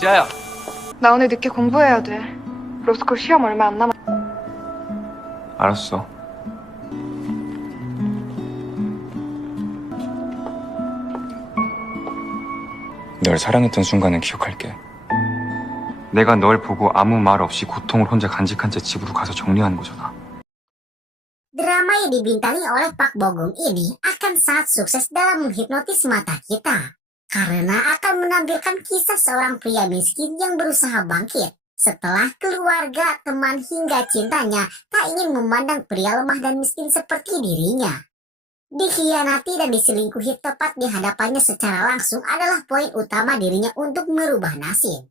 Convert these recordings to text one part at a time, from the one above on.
지아야. 나 오늘 늦게 공부해야 돼. 로스쿨 시험 얼마 안 남았. 알았어. 널 사랑했던 순간을 기억할게. 내가 널 보고 아무 말 없이 고통을 혼자 간직한 채 집으로 가서 정리하는 거잖아. Drama yang dibintangi oleh Park Bo Gum ini akan sangat sukses dalam menghipnotis mata kita. Karena akan menampilkan kisah seorang pria miskin yang berusaha bangkit setelah keluarga, teman, hingga cintanya tak ingin memandang pria lemah dan miskin seperti dirinya. Dikhianati dan diselingkuhi tepat di hadapannya secara langsung adalah poin utama dirinya untuk merubah nasib.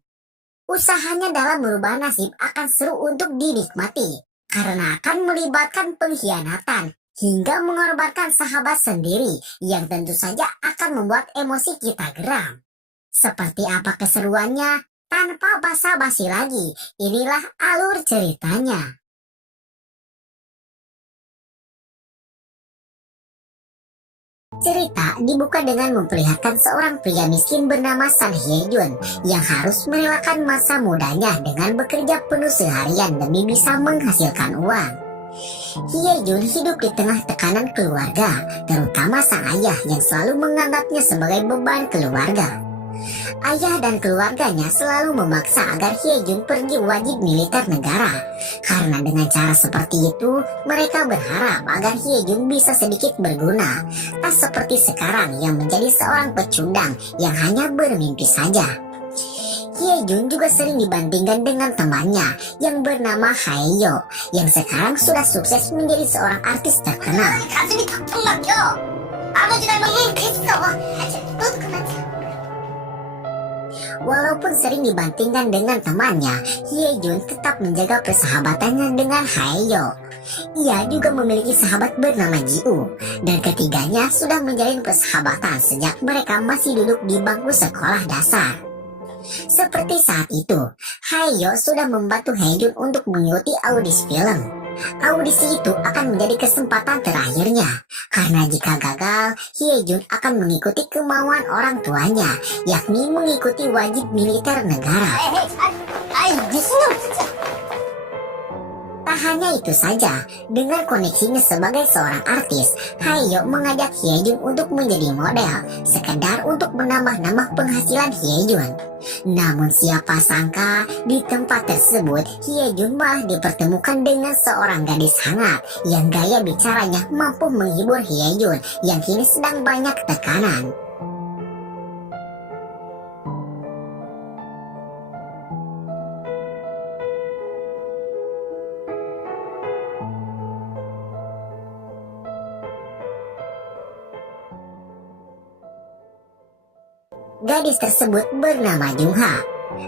Usahanya dalam merubah nasib akan seru untuk dinikmati, karena akan melibatkan pengkhianatan hingga mengorbankan sahabat sendiri yang tentu saja akan membuat emosi kita geram. Seperti apa keseruannya? Tanpa basa-basi lagi, inilah alur ceritanya. Cerita dibuka dengan memperlihatkan seorang pria miskin bernama San Hye-jun yang harus merelakan masa mudanya dengan bekerja penuh seharian demi bisa menghasilkan uang. Hye-jun hidup di tengah tekanan keluarga, terutama sang ayah yang selalu menganggapnya sebagai beban keluarga. Ayah dan keluarganya selalu memaksa agar Hye-jun pergi wajib militer negara. Karena dengan cara seperti itu, mereka berharap agar Hye-jun bisa sedikit berguna. Tak seperti sekarang yang menjadi seorang pecundang yang hanya bermimpi saja. Hye-jun juga sering dibandingkan dengan temannya yang bernama Haeyo, yang sekarang sudah sukses menjadi seorang artis terkenal. Walaupun sering dibandingkan dengan temannya, Hye-jun tetap menjaga persahabatannya dengan Haeyo. Ia juga memiliki sahabat bernama Ji-woo, dan ketiganya sudah menjalin persahabatan sejak mereka masih duduk di bangku sekolah dasar. Seperti saat itu, Haeyo sudah membantu Hye-jun untuk mengikuti audisi film. Audisi itu akan menjadi kesempatan terakhirnya, karena jika gagal, Hye-jun akan mengikuti kemauan orang tuanya, yakni mengikuti wajib militer negara. Tak hanya itu saja, dengan koneksinya sebagai seorang artis, Haeyo mengajak Hye-jun untuk menjadi model, sekedar untuk menambah-nambah penghasilan Hye-jun. Namun siapa sangka, di tempat tersebut, Hye-jun malah dipertemukan dengan seorang gadis hangat, yang gaya bicaranya mampu menghibur Hye-jun, yang kini sedang banyak tekanan. Gadis tersebut bernama Jungha.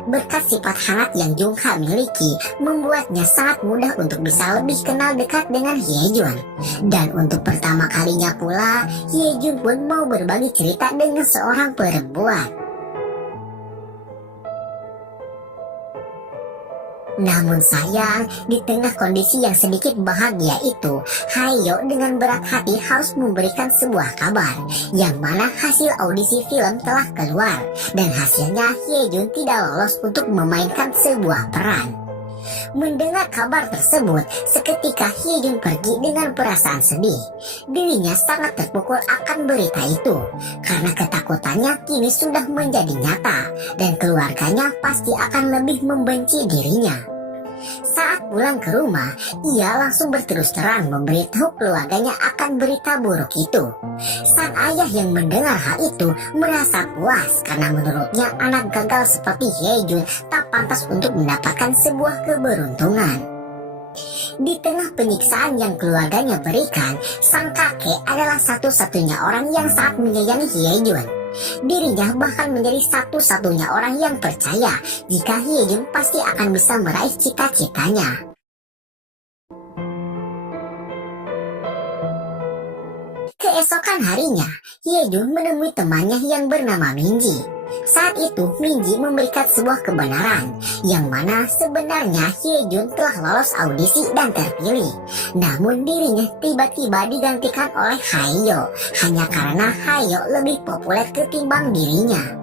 Berkat sifat hangat yang Jungha miliki, membuatnya sangat mudah untuk bisa lebih kenal dekat dengan Hye-jun. Dan untuk pertama kalinya pula, Hye-jun pun mau berbagi cerita dengan seorang perempuan. Namun sayang, di tengah kondisi yang sedikit bahagia itu, Haeyo dengan berat hati harus memberikan sebuah kabar, yang mana hasil audisi film telah keluar, dan hasilnya Hye-jun tidak lolos untuk memainkan sebuah peran. Mendengar kabar tersebut, seketika Hye-jun pergi dengan perasaan sedih. Dirinya sangat terpukul akan berita itu, karena ketakutannya kini sudah menjadi nyata, dan keluarganya pasti akan lebih membenci dirinya. Saat pulang ke rumah, ia langsung berterus terang memberitahu keluarganya akan berita buruk itu. Sang ayah yang mendengar hal itu merasa puas karena menurutnya anak gagal seperti Hye-jun tak pantas untuk mendapatkan sebuah keberuntungan. Di tengah penyiksaan yang keluarganya berikan, sang kakek adalah satu-satunya orang yang sangat menyayangi Hye-jun. Dirinya bahkan menjadi satu-satunya orang yang percaya jika Hye-jun pasti akan bisa meraih cita-citanya. Keesokan harinya, Hye-jun menemui temannya yang bernama Minji. Saat itu Minji memberikan sebuah kebenaran, yang mana sebenarnya Hyejun telah lolos audisi dan terpilih. Namun dirinya tiba-tiba digantikan oleh Haeyo, hanya karena Haeyo lebih populer ketimbang dirinya.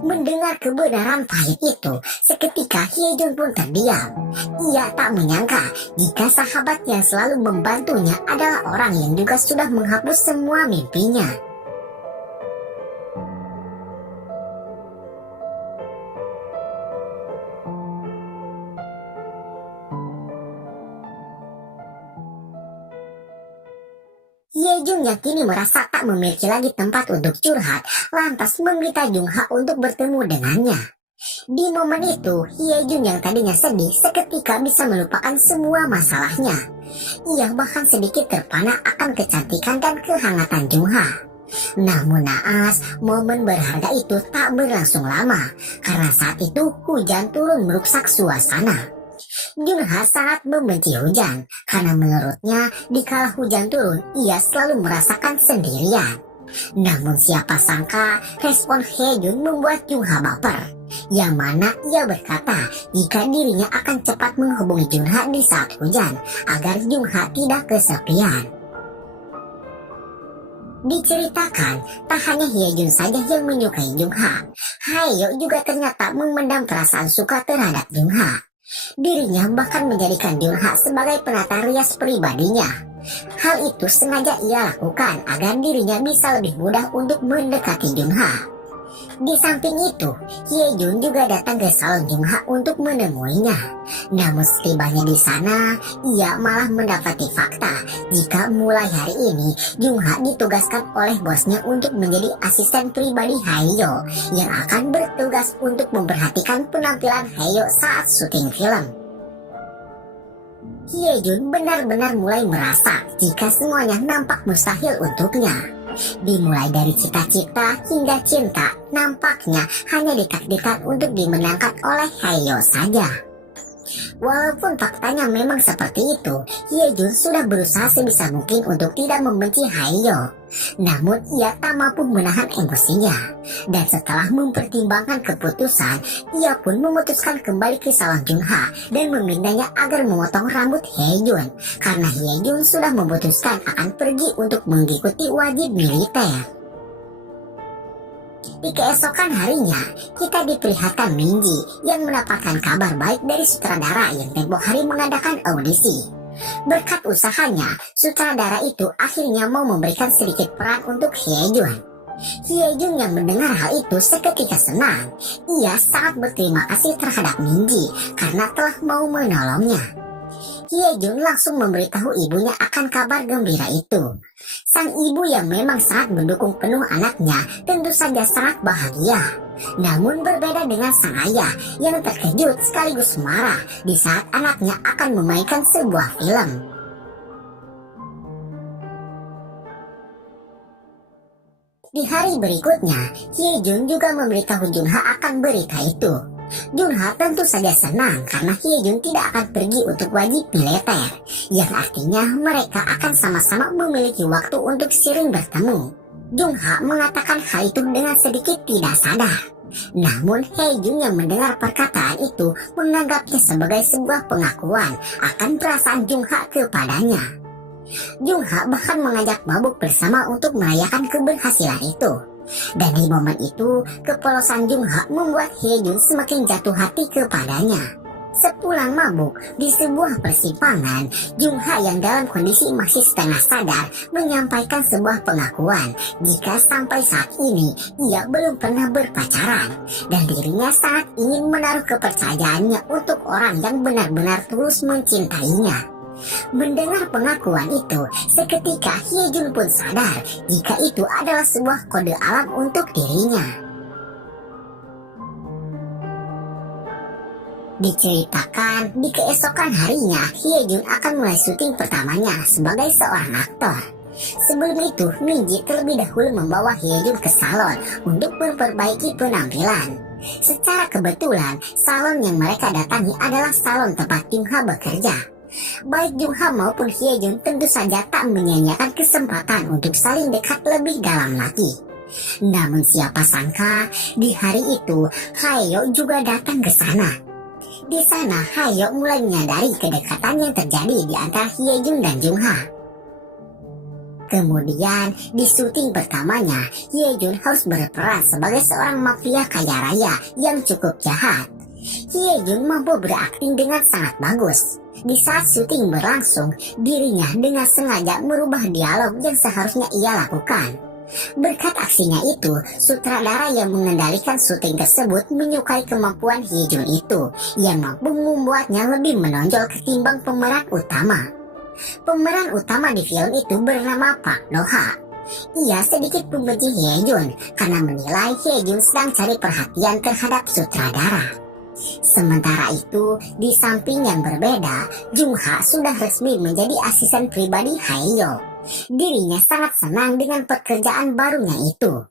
Mendengar kebenaran pahit itu, seketika Hyejun pun terdiam. Ia tak menyangka jika sahabat yang selalu membantunya adalah orang yang juga sudah menghapus semua mimpinya. Hyejun yang kini merasa tak memiliki lagi tempat untuk curhat, lantas meminta Jungha untuk bertemu dengannya. Di momen itu, Hyejun yang tadinya sedih seketika bisa melupakan semua masalahnya. Ia bahkan sedikit terpana akan kecantikan dan kehangatan Jungha. Namun naas, momen berharga itu tak berlangsung lama, karena saat itu hujan turun merusak suasana. Jungha sangat membenci hujan, karena menurutnya dikala hujan turun, ia selalu merasakan sendirian. Namun siapa sangka respon Hyejun membuat Jungha baper, yang mana ia berkata jika dirinya akan cepat menghubungi Jungha di saat hujan, agar Jungha tidak kesepian. Diceritakan, tak hanya Hyejun saja yang menyukai Jungha, Haeyo juga ternyata memendam perasaan suka terhadap Jungha. Dirinya bahkan menjadikan Jungha sebagai penata rias pribadinya. Hal itu sengaja ia lakukan agar dirinya bisa lebih mudah untuk mendekati Jungha. Di samping itu, Hyejun juga datang ke salon Jungha untuk menemuinya. Namun setibanya di sana, ia malah mendapati fakta jika mulai hari ini Jungha ditugaskan oleh bosnya untuk menjadi asisten pribadi Haeyo yang akan bertugas untuk memperhatikan penampilan Haeyo saat syuting film. Hyejun benar-benar mulai merasa jika semuanya nampak mustahil untuknya. Dimulai dari cita-cita hingga cinta, nampaknya hanya ditakdirkan untuk dimenangkan oleh Haeyo saja. Walaupun faktanya memang seperti itu, Hyejun sudah berusaha sebisa mungkin untuk tidak membenci Haeyo. Namun ia tak mampu menahan emosinya. Dan setelah mempertimbangkan keputusan, ia pun memutuskan kembali ke salon Jungha dan memintanya agar memotong rambut Hyejun, karena Hyejun sudah memutuskan akan pergi untuk mengikuti wajib militer. Di keesokan harinya, kita diperlihatkan Minji yang mendapatkan kabar baik dari sutradara yang tempo hari mengadakan audisi. Berkat usahanya, sutradara itu akhirnya mau memberikan sedikit peran untuk Hyejun. Hyejun yang mendengar hal itu seketika senang. Ia sangat berterima kasih terhadap Minji karena telah mau menolongnya. Hyejun langsung memberitahu ibunya akan kabar gembira itu. Sang ibu yang memang sangat mendukung penuh anaknya tentu saja sangat bahagia. Namun berbeda dengan sang ayah yang terkejut sekaligus marah di saat anaknya akan memainkan sebuah film. Di hari berikutnya, Hyejun juga memberitahu Jungha akan berita itu. Jungha tentu saja senang karena Hyejun tidak akan pergi untuk wajib militer, yang artinya mereka akan sama-sama memiliki waktu untuk sering bertemu. Jungha mengatakan hal itu dengan sedikit tidak sadar. Namun Hyejun yang mendengar perkataan itu menganggapnya sebagai sebuah pengakuan akan perasaan Jungha kepadanya. Jungha bahkan mengajak mabuk bersama untuk merayakan keberhasilan itu. Dan di momen itu, kepolosan Jungha membuat Hyejun semakin jatuh hati kepadanya. Sepulang mabuk, di sebuah persimpangan, Jungha yang dalam kondisi masih setengah sadar menyampaikan sebuah pengakuan jika sampai saat ini ia belum pernah berpacaran dan dirinya sangat ingin menaruh kepercayaannya untuk orang yang benar-benar tulus mencintainya. Mendengar pengakuan itu, seketika Hyejun pun sadar jika itu adalah sebuah kode alam untuk dirinya. Diceritakan, di keesokan harinya Hyejun akan mulai syuting pertamanya sebagai seorang aktor. Sebelum itu, Minji terlebih dahulu membawa Hyejun ke salon untuk memperbaiki penampilan. Secara kebetulan, salon yang mereka datangi adalah salon tempat Jungha bekerja. Baik Jungha maupun Hyejun tentu saja tak menyia-nyiakan kesempatan untuk saling dekat lebih dalam lagi. Namun siapa sangka di hari itu Hayo juga datang ke sana. Di sana Hayo mulai menyadari kedekatan yang terjadi di antara Hyejun dan Jungha. Kemudian di syuting pertamanya, Hyejun harus berperan sebagai seorang mafia kaya raya yang cukup jahat. Hyejun mampu berakting dengan sangat bagus. Di saat syuting berlangsung, dirinya dengan sengaja merubah dialog yang seharusnya ia lakukan. Berkat aksinya itu, sutradara yang mengendalikan syuting tersebut menyukai kemampuan Hyejun itu, yang mampu membuatnya lebih menonjol ketimbang pemeran utama. Pemeran utama di film itu bernama Park Do-ha. Ia sedikit membenci Hyejun karena menilai Hyejun sedang cari perhatian terhadap sutradara. Sementara itu, di samping yang berbeda, Jungha sudah resmi menjadi asisten pribadi Hayo. Dirinya sangat senang dengan pekerjaan barunya itu.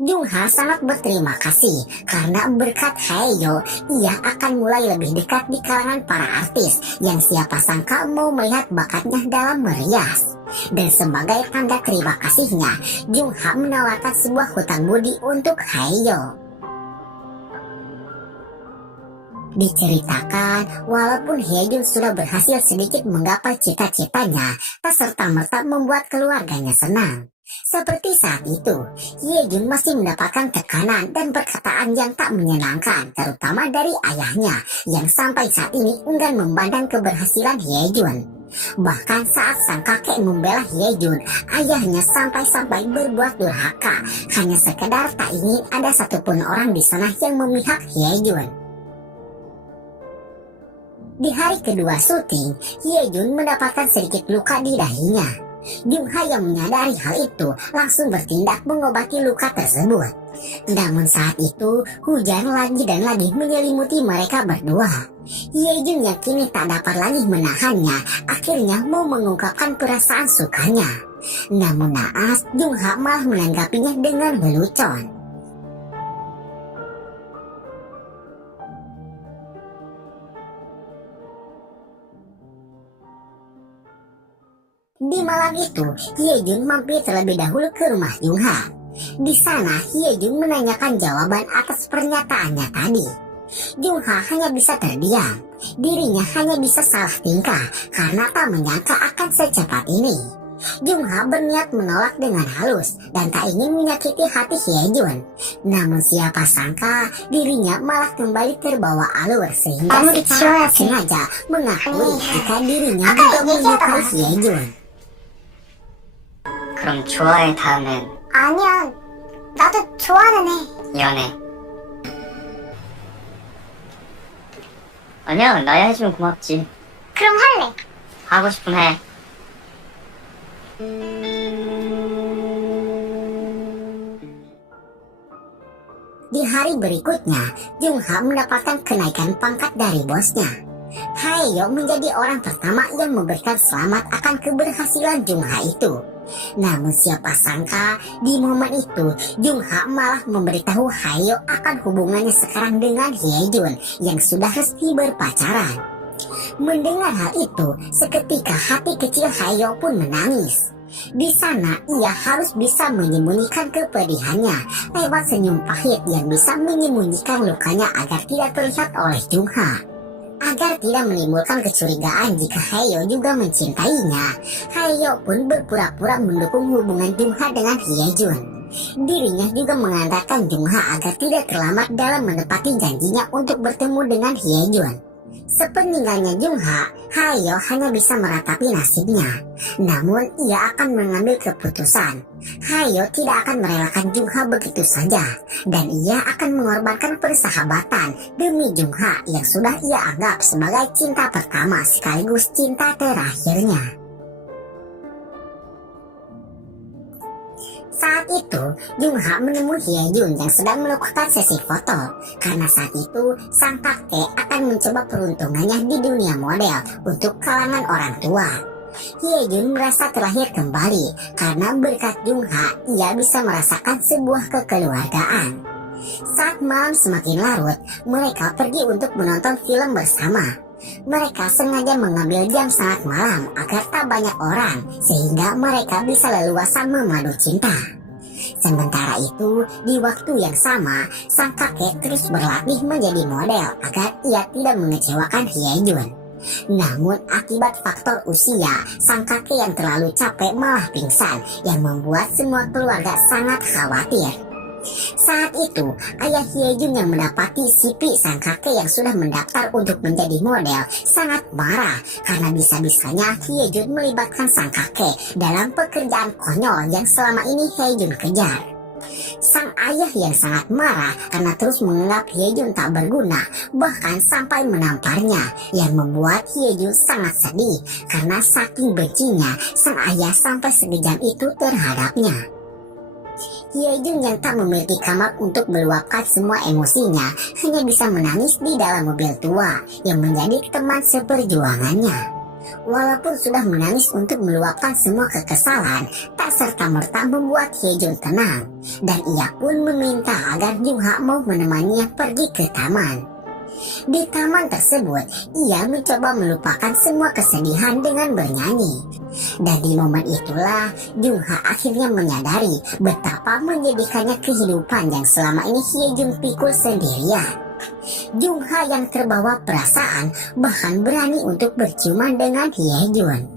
Jungha sangat berterima kasih karena berkat Hayo, ia akan mulai lebih dekat di kalangan para artis yang siapa sangka mau melihat bakatnya dalam merias. Dan sebagai tanda terima kasihnya, Jungha menawarkan sebuah hutang budi untuk Hayo. Diceritakan, walaupun Hyejun sudah berhasil sedikit menggapai cita-citanya, tak serta-merta membuat keluarganya senang. Seperti saat itu, Hyejun masih mendapatkan tekanan dan perkataan yang tak menyenangkan, terutama dari ayahnya, yang sampai saat ini enggan memandang keberhasilan Hyejun. Bahkan saat sang kakek membela Hyejun, ayahnya sampai-sampai berbuat durhaka, hanya sekedar tak ingin ada satupun orang di sana yang memihak Hyejun. Di hari kedua syuting, Hyejun mendapatkan sedikit luka di dahinya. Jungha yang menyadari hal itu langsung bertindak mengobati luka tersebut. Namun saat itu, hujan lagi dan lagi menyelimuti mereka berdua. Hyejun yang kini tak dapat lagi menahannya, akhirnya mau mengungkapkan perasaan sukanya. Namun naas, Jungha malah menanggapinya dengan lelucon. Di malam itu, Hyejun mampir terlebih dahulu ke rumah Jungha. Di sana, Hyejun menanyakan jawaban atas pernyataannya tadi. Jungha hanya bisa terdiam. Dirinya hanya bisa salah tingkah karena tak menyangka akan secepat ini. Jungha berniat menolak dengan halus dan tak ingin menyakiti hati Hyejun. Namun siapa sangka dirinya malah kembali terbawa alur sehingga secara sengaja mengakui jika dirinya juga menyukai Hyejun. 그럼 좋아해 다음엔 아니야, 나도 좋아하는 애. 연애. 아니야, 나야 해주면 고맙지. 그럼 할래. 하고 싶으면 해. Di hari berikutnya, Jungha mendapatkan kenaikan pangkat dari bosnya. Hayo menjadi orang pertama yang memberikan selamat akan keberhasilan Jungha itu. Namun siapa sangka di momen itu Jungha malah memberitahu Hayo akan hubungannya sekarang dengan Hyejun yang sudah resmi berpacaran. Mendengar hal itu, seketika hati kecil Hayo pun menangis. Di sana ia harus bisa menyembunyikan kepedihannya lewat senyum pahit yang bisa menyembunyikan lukanya agar tidak terlihat oleh Jungha. Agar tidak menimbulkan kecurigaan jika Hayo juga mencintainya, Hayo pun berpura-pura mendukung hubungan Jungha dengan Hyejun. Dirinya juga mengandalkan Jungha agar tidak terlambat dalam menepati janjinya untuk bertemu dengan Hyejun. Sepeninggalnya Jungha, Hayo hanya bisa meratapi nasibnya. Namun ia akan mengambil keputusan. Hayo tidak akan merelakan Jungha begitu saja. Dan ia akan mengorbankan persahabatan demi Jungha yang sudah ia anggap sebagai cinta pertama sekaligus cinta terakhirnya. Saat itu, Jungha menemui Hyejun yang sedang melakukan sesi foto. Karena saat itu, sang kakek akan mencoba peruntungannya di dunia model untuk kalangan orang tua. Hyejun merasa terlahir kembali karena berkat Jungha, ia bisa merasakan sebuah kekeluargaan. Saat malam semakin larut, mereka pergi untuk menonton film bersama. Mereka sengaja mengambil jam sangat malam agar tak banyak orang, sehingga mereka bisa leluasa memadu cinta. Sementara itu, di waktu yang sama, sang kakek terus berlatih menjadi model agar ia tidak mengecewakan Hyejun. Namun akibat faktor usia, sang kakek yang terlalu capek malah pingsan yang membuat semua keluarga sangat khawatir. Saat itu, ayah Hyejun yang mendapati Sipi sang kakek yang sudah mendaftar untuk menjadi model sangat marah karena bisa-bisanya Hyejun melibatkan sang kakek dalam pekerjaan konyol yang selama ini Hyejun kejar. Sang ayah yang sangat marah karena terus menganggap Hyejun tak berguna, bahkan sampai menamparnya, yang membuat Hyejun sangat sedih karena saking bencinya sang ayah sampai sekejam itu terhadapnya. Hyejun yang tak memiliki kamar untuk meluapkan semua emosinya hanya bisa menangis di dalam mobil tua yang menjadi teman seperjuangannya. Walaupun sudah menangis untuk meluapkan semua kekesalan, tak serta-merta membuat Hyejun tenang, dan ia pun meminta agar Jungha mau menemaninya pergi ke taman. Di taman tersebut, ia mencoba melupakan semua kesedihan dengan bernyanyi. Dan di momen itulah, Jungha akhirnya menyadari betapa menyedihkannya kehidupan yang selama ini Hyejun pikul sendirian. Jungha yang terbawa perasaan bahkan berani untuk berciuman dengan Hyejun.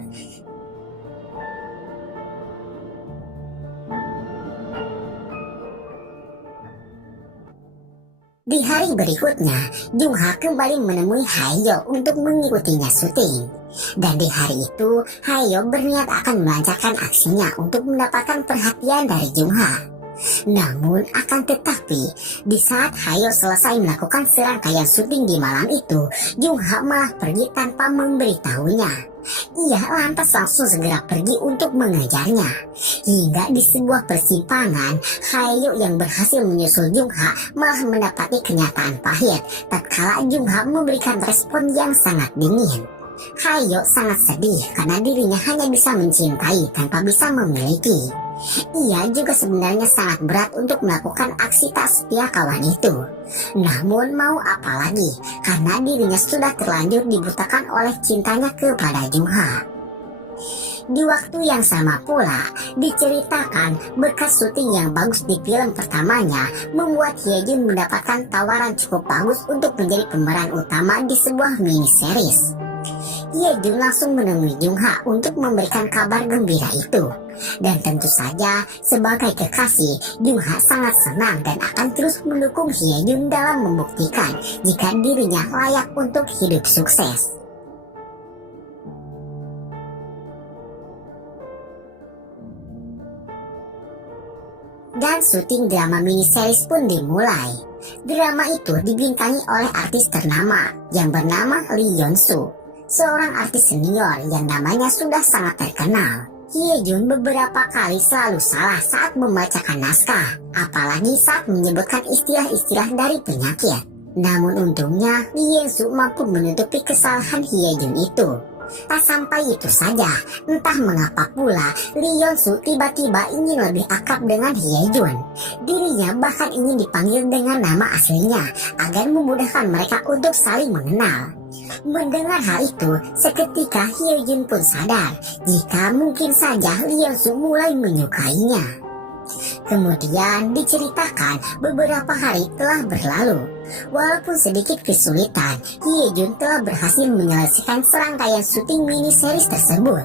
Di hari berikutnya, Jungha kembali menemui Haeyo untuk mengikutinya syuting. Dan di hari itu, Haeyo berniat akan melancarkan aksinya untuk mendapatkan perhatian dari Jungha. Namun akan tetapi, di saat Haeyo selesai melakukan serangkaian syuting di malam itu, Jungha malah pergi tanpa memberitahunya. Ia lantas langsung segera pergi untuk mengejarnya. Hingga di sebuah persimpangan, Haeyo yang berhasil menyusul Jungha malah mendapati kenyataan pahit tatkala Jungha memberikan respon yang sangat dingin. Haeyo sangat sedih karena dirinya hanya bisa mencintai tanpa bisa memiliki. Ia juga sebenarnya sangat berat untuk melakukan aksi tak setia kawan itu. Namun mau apa lagi, karena dirinya sudah terlanjur dibutakan oleh cintanya kepada Jungha. Di waktu yang sama pula, diceritakan bekas syuting yang bagus di film pertamanya membuat Hyejun mendapatkan tawaran cukup bagus untuk menjadi pemeran utama di sebuah mini series. Hyejun langsung menemui Jungha untuk memberikan kabar gembira itu. Dan tentu saja sebagai kekasih, Jungha sangat senang dan akan terus mendukung Hyejun dalam membuktikan jika dirinya layak untuk hidup sukses. Dan syuting drama mini series pun dimulai. Drama itu dibintangi oleh artis ternama yang bernama Lee Yeon-soo, seorang artis senior yang namanya sudah sangat terkenal. Hyejun beberapa kali selalu salah saat membacakan naskah, apalagi saat menyebutkan istilah-istilah dari penyakit. Namun untungnya, Lee Yeon-soo mampu menutupi kesalahan Hyejun itu. Tak sampai itu saja, entah mengapa pula Lee Yeon-soo tiba-tiba ingin lebih akrab dengan Hyejun. Dirinya bahkan ingin dipanggil dengan nama aslinya agar memudahkan mereka untuk saling mengenal. Mendengar hal itu, seketika Hyejun pun sadar jika mungkin saja Lee Yeon-soo mulai menyukainya. Kemudian diceritakan beberapa hari telah berlalu. Walaupun sedikit kesulitan, Hyejun telah berhasil menyelesaikan serangkaian syuting mini series tersebut.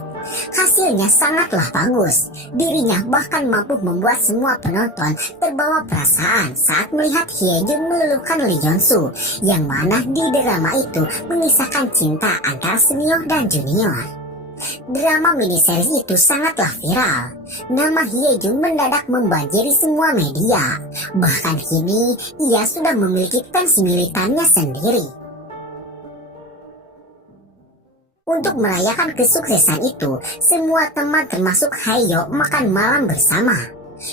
Hasilnya sangatlah bagus. Dirinya bahkan mampu membuat semua penonton terbawa perasaan saat melihat Hyejun meluluhkan Lee Yeon-soo, yang mana di drama itu mengisahkan cinta antara senior dan junior. Drama mini series itu sangatlah viral. Nama Hyejun mendadak membanjiri semua media. Bahkan kini ia sudah memiliki fans militannya sendiri. Untuk merayakan kesuksesan itu, semua teman termasuk Haeyo makan malam bersama.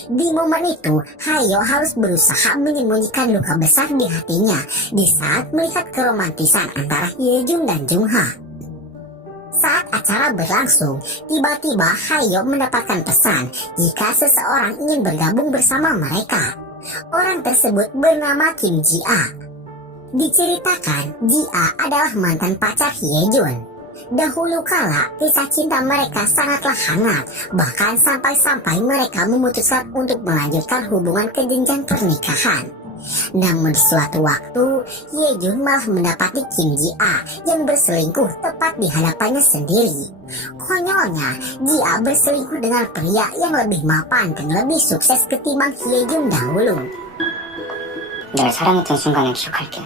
Di momen itu, Haeyo harus berusaha menyembunyikan luka besar di hatinya di saat melihat keromantisan antara Hyejun dan Jungha. Saat acara berlangsung, tiba-tiba Haeyo mendapatkan pesan jika seseorang ingin bergabung bersama mereka. Orang tersebut bernama Kim Ji-a. Diceritakan, Ji-a adalah mantan pacar Hyejun. Dahulu kala, kisah cinta mereka sangatlah hangat, bahkan sampai-sampai mereka memutuskan untuk melanjutkan hubungan ke jenjang pernikahan. Namun suatu waktu, Yejun malah mendapati Kim Ji-a yang berselingkuh tepat di hadapannya sendiri. Konyolnya, Ji-a berselingkuh dengan pria yang lebih mapan dan lebih sukses ketimbang Yejun dahulu. 널 사랑했던 순간을 기억할게.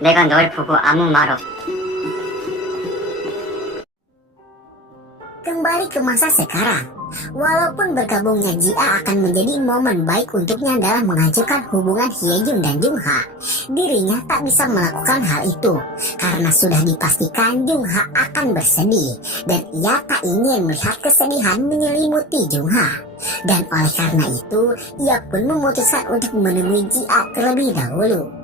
내가 널 보고 아무 말 없. Kembali ke masa sekarang, walaupun bergabungnya Ji-a akan menjadi momen baik untuknya dalam mengajukan hubungan Hyejun dan Jung-ha, dirinya tak bisa melakukan hal itu karena sudah dipastikan Jung-ha akan bersedih dan ia tak ingin melihat kesedihan menyelimuti Jung-ha. Dan oleh karena itu, ia pun memutuskan untuk menemui Ji-a terlebih dahulu.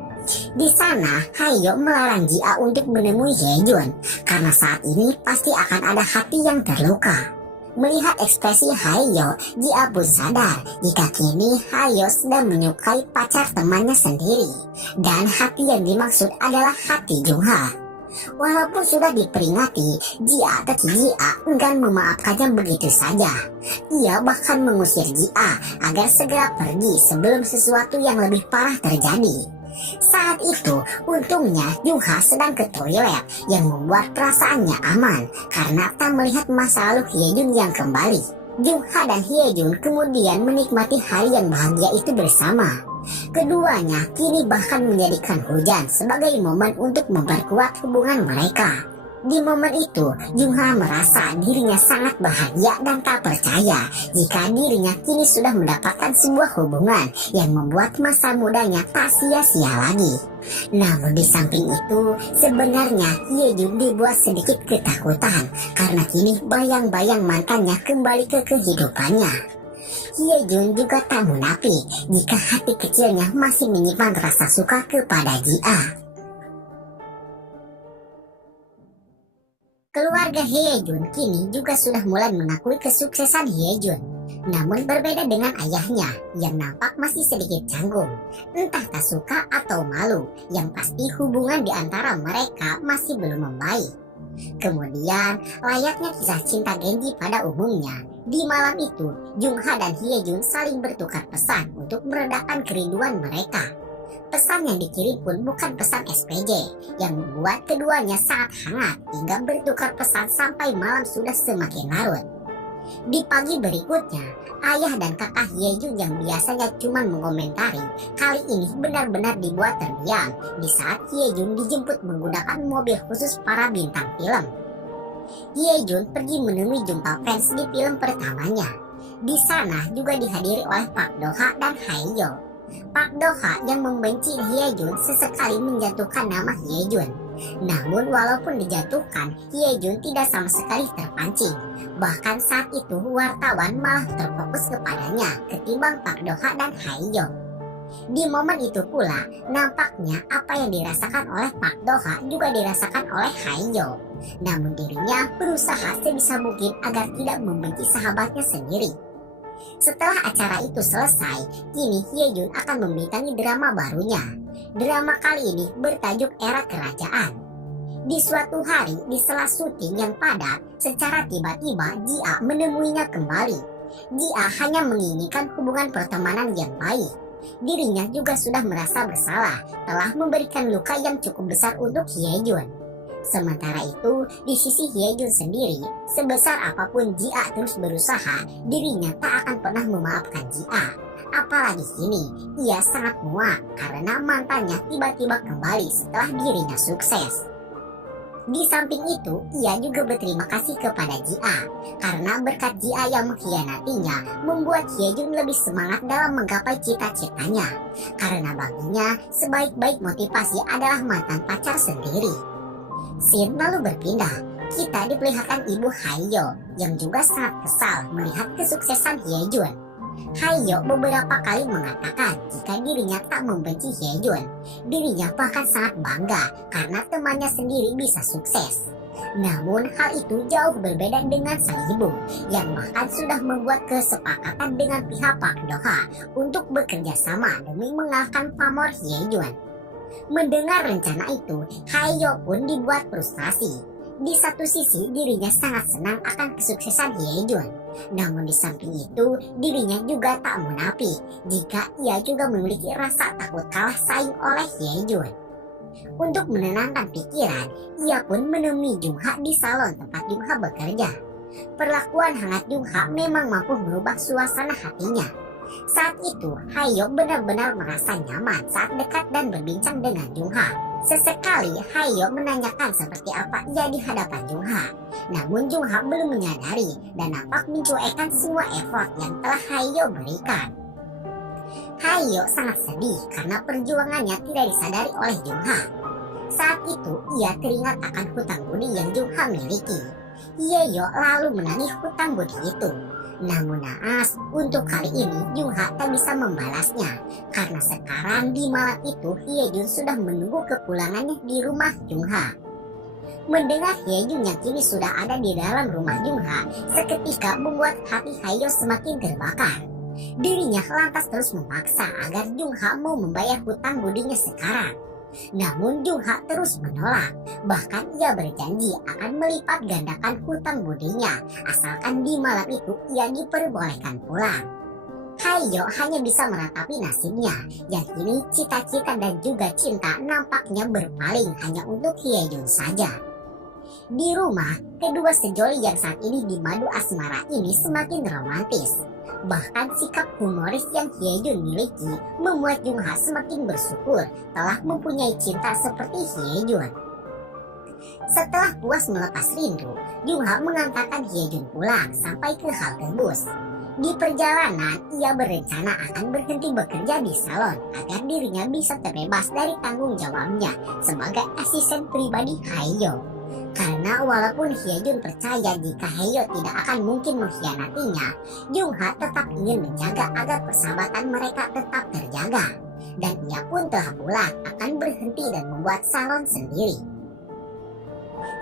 Di sana, Hayo melarang Ji-a untuk menemui Hyejun karena saat ini pasti akan ada hati yang terluka. Melihat ekspresi Hayo, Ji-a pun sadar jika kini Hayo sedang menyukai pacar temannya sendiri dan hati yang dimaksud adalah hati Jung-ha. Walaupun sudah diperingati, Ji-a enggan memaafkannya begitu saja. Ia bahkan mengusir Ji-a agar segera pergi sebelum sesuatu yang lebih parah terjadi. Saat itu, untungnya Jung-ha sedang ke toilet yang membuat perasaannya aman karena tak melihat masa lalu Hyejun yang kembali. Jung-ha dan Hyejun kemudian menikmati hari yang bahagia itu bersama. Keduanya kini bahkan menjadikan hujan sebagai momen untuk memperkuat hubungan mereka. Di momen itu, Jung-ha merasa dirinya sangat bahagia dan tak percaya jika dirinya kini sudah mendapatkan sebuah hubungan yang membuat masa mudanya tak sia-sia lagi. Namun di samping itu, sebenarnya Hyejun dibuat sedikit ketakutan karena kini bayang-bayang mantannya kembali ke kehidupannya. Hyejun juga tak munafik jika hati kecilnya masih menyimpan rasa suka kepada Ji-a. Keluarga Hyejun kini juga sudah mulai mengakui kesuksesan Hyejun. Namun berbeda dengan ayahnya yang nampak masih sedikit canggung. Entah tak suka atau malu, yang pasti hubungan di antara mereka masih belum membaik. Kemudian, layaknya kisah cinta Genji pada umumnya, di malam itu Jung-ha dan Hyejun saling bertukar pesan untuk meredakan kerinduan mereka. Pesan yang dikirim pun bukan pesan SPJ, yang membuat keduanya sangat hangat hingga bertukar pesan sampai malam sudah semakin larut. Di pagi berikutnya, ayah dan kakak Hyejun yang biasanya cuma mengomentari, kali ini benar-benar dibuat terdiam di saat Hyejun dijemput menggunakan mobil khusus para bintang film. Hyejun pergi menemui jumpa fans di film pertamanya. Di sana juga dihadiri oleh Park Do-ha dan Haeyo. Park Do-ha yang membenci Hyejun sesekali menjatuhkan nama Hyejun. Namun walaupun dijatuhkan, Hyejun tidak sama sekali terpancing. Bahkan saat itu wartawan malah terfokus kepadanya ketimbang Park Do-ha dan Haeyo. Di momen itu pula, nampaknya apa yang dirasakan oleh Park Do-ha juga dirasakan oleh Haeyo. Namun dirinya berusaha sebisa mungkin agar tidak membenci sahabatnya sendiri. Setelah acara itu selesai, kini Hyejun akan membintangi drama barunya. Drama kali ini bertajuk Era Kerajaan. Di suatu hari, di sela syuting yang padat, secara tiba-tiba Ji-a menemuinya kembali. Ji-a hanya menginginkan hubungan pertemanan yang baik. Dirinya juga sudah merasa bersalah, telah memberikan luka yang cukup besar untuk Hyejun. Sementara itu, di sisi Hyejun sendiri, sebesar apapun Ji-a terus berusaha, dirinya tak akan pernah memaafkan Ji-a. Apalagi kini, ia sangat muak karena mantannya tiba-tiba kembali setelah dirinya sukses. Di samping itu, ia juga berterima kasih kepada Ji-a karena berkat Ji-a yang mengkhianatinya membuat Hyejun lebih semangat dalam menggapai cita-citanya. Karena baginya, sebaik-baik motivasi adalah mantan pacar sendiri. Scene lalu berpindah, kita diperlihatkan ibu Haeyo yang juga sangat kesal melihat kesuksesan Hyejun. Haeyo beberapa kali mengatakan jika dirinya tak membenci Hyejun. Dirinya bahkan sangat bangga karena temannya sendiri bisa sukses. Namun hal itu jauh berbeda dengan sang ibu yang bahkan sudah membuat kesepakatan dengan pihak Park Do-ha untuk bekerja sama demi mengalahkan pamor Hyejun. Mendengar rencana itu, Hayo pun dibuat frustrasi. Di satu sisi, dirinya sangat senang akan kesuksesan Hyejun. Namun di samping itu, dirinya juga tak munafik jika ia juga memiliki rasa takut kalah saing oleh Hyejun. Untuk menenangkan pikiran, ia pun menemui Jungha di salon tempat Jungha bekerja. Perlakuan hangat Jungha memang mampu merubah suasana hatinya. Saat itu, Hayo benar-benar merasa nyaman saat dekat dan berbincang dengan Jungha. Sesekali Hayo menanyakan seperti apa ia di hadapan Jungha. Namun Jungha belum menyadari dan nampak mencuekkan semua effort yang telah Hayo berikan. Hayo sangat sedih karena perjuangannya tidak disadari oleh Jungha. Saat itu ia teringat akan hutang budi yang Jungha miliki. Hayo lalu menagih hutang budi itu. Namun naas, untuk kali ini Jungha tak bisa membalasnya karena sekarang di malam itu Hyejun sudah menunggu kepulangannya di rumah Jungha. Mendengar Hyejun yang kini sudah ada di dalam rumah Jungha, seketika membuat hati Hayo semakin terbakar. Dirinya lantas terus memaksa agar Jungha mau membayar hutang budinya sekarang. Namun Jungha terus menolak. Bahkan ia berjanji akan melipat gandakan hutang budinya asalkan di malam itu ia diperbolehkan pulang. Hayo hanya bisa meratapi nasibnya yang kini cita-cita dan juga cinta nampaknya berpaling hanya untuk Hyejun saja. Di rumah, kedua sejoli yang saat ini dimadu asmara ini semakin romantis. Bahkan sikap humoris yang Hyejun miliki membuat Jungha semakin bersyukur telah mempunyai cinta seperti Hyejun. Setelah puas melepas rindu, Jungha mengantarkan Hyejun pulang sampai ke halte bus. Di perjalanan, ia berencana akan berhenti bekerja di salon agar dirinya bisa terbebas dari tanggung jawabnya sebagai asisten pribadi Hayo. Karena walaupun Hyejun percaya jika Hayo tidak akan mungkin mengkhianatinya, Jungha tetap ingin menjaga agar persahabatan mereka tetap terjaga. Dan ia pun telah bulat akan berhenti dan membuat salon sendiri.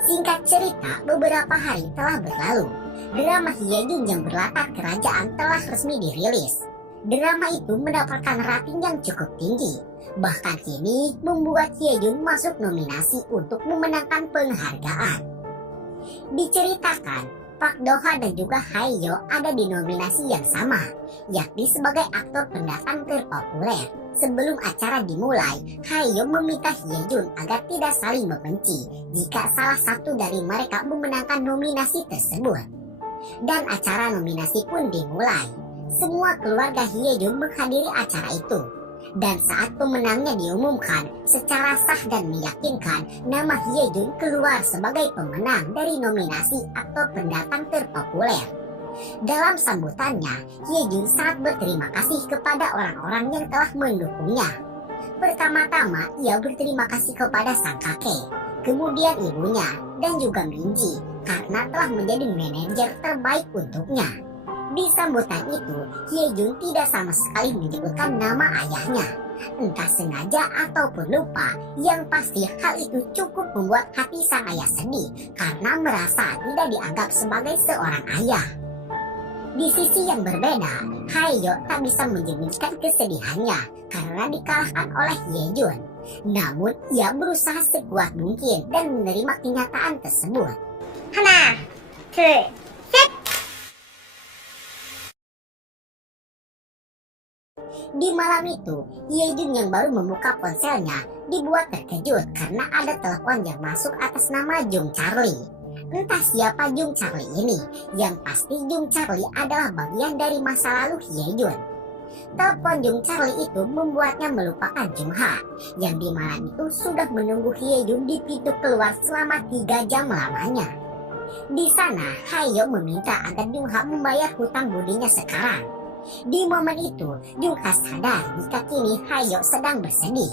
Singkat cerita, beberapa hari telah berlalu. Drama Hyejun yang berlatar kerajaan telah resmi dirilis. Drama itu mendapatkan rating yang cukup tinggi. Bahkan kini membuat Hyejun masuk nominasi untuk memenangkan penghargaan. Diceritakan, Park Do-ha dan juga Hayo ada di nominasi yang sama, yakni sebagai aktor pendatang terpopuler. Sebelum acara dimulai, Hayo meminta Hyejun agar tidak saling membenci jika salah satu dari mereka memenangkan nominasi tersebut. Dan acara nominasi pun dimulai. Semua keluarga Hyejun menghadiri acara itu. Dan saat pemenangnya diumumkan, secara sah dan meyakinkan, nama Hyejun keluar sebagai pemenang dari nominasi aktor pendatang terpopuler. Dalam sambutannya, Hyejun sangat berterima kasih kepada orang-orang yang telah mendukungnya. Pertama-tama, ia berterima kasih kepada sang kakek, kemudian ibunya, dan juga Minji, karena telah menjadi manajer terbaik untuknya. Di sambutan itu, Hyejun tidak sama sekali menyebutkan nama ayahnya. Entah sengaja ataupun lupa, yang pasti hal itu cukup membuat hati sang ayah sedih karena merasa tidak dianggap sebagai seorang ayah. Di sisi yang berbeda, Hayo tak bisa menyembunyikan kesedihannya karena dikalahkan oleh Hyejun. Namun, ia berusaha sekuat mungkin dan menerima kenyataan tersebut. 하나, 둘, Di malam itu, Hyejun yang baru membuka ponselnya dibuat terkejut karena ada telepon yang masuk atas nama Jung Charlie. Entah siapa Jung Charlie ini, yang pasti Jung Charlie adalah bagian dari masa lalu Hyejun. Telepon Jung Charlie itu membuatnya melupakan Jungha, yang di malam itu sudah menunggu Hyejun di pintu keluar selama 3 jam lamanya. Di sana, Hayo meminta agar Jungha membayar hutang budinya sekarang. Di momen itu, Jungha sadar jika kini Hayo sedang bersedih.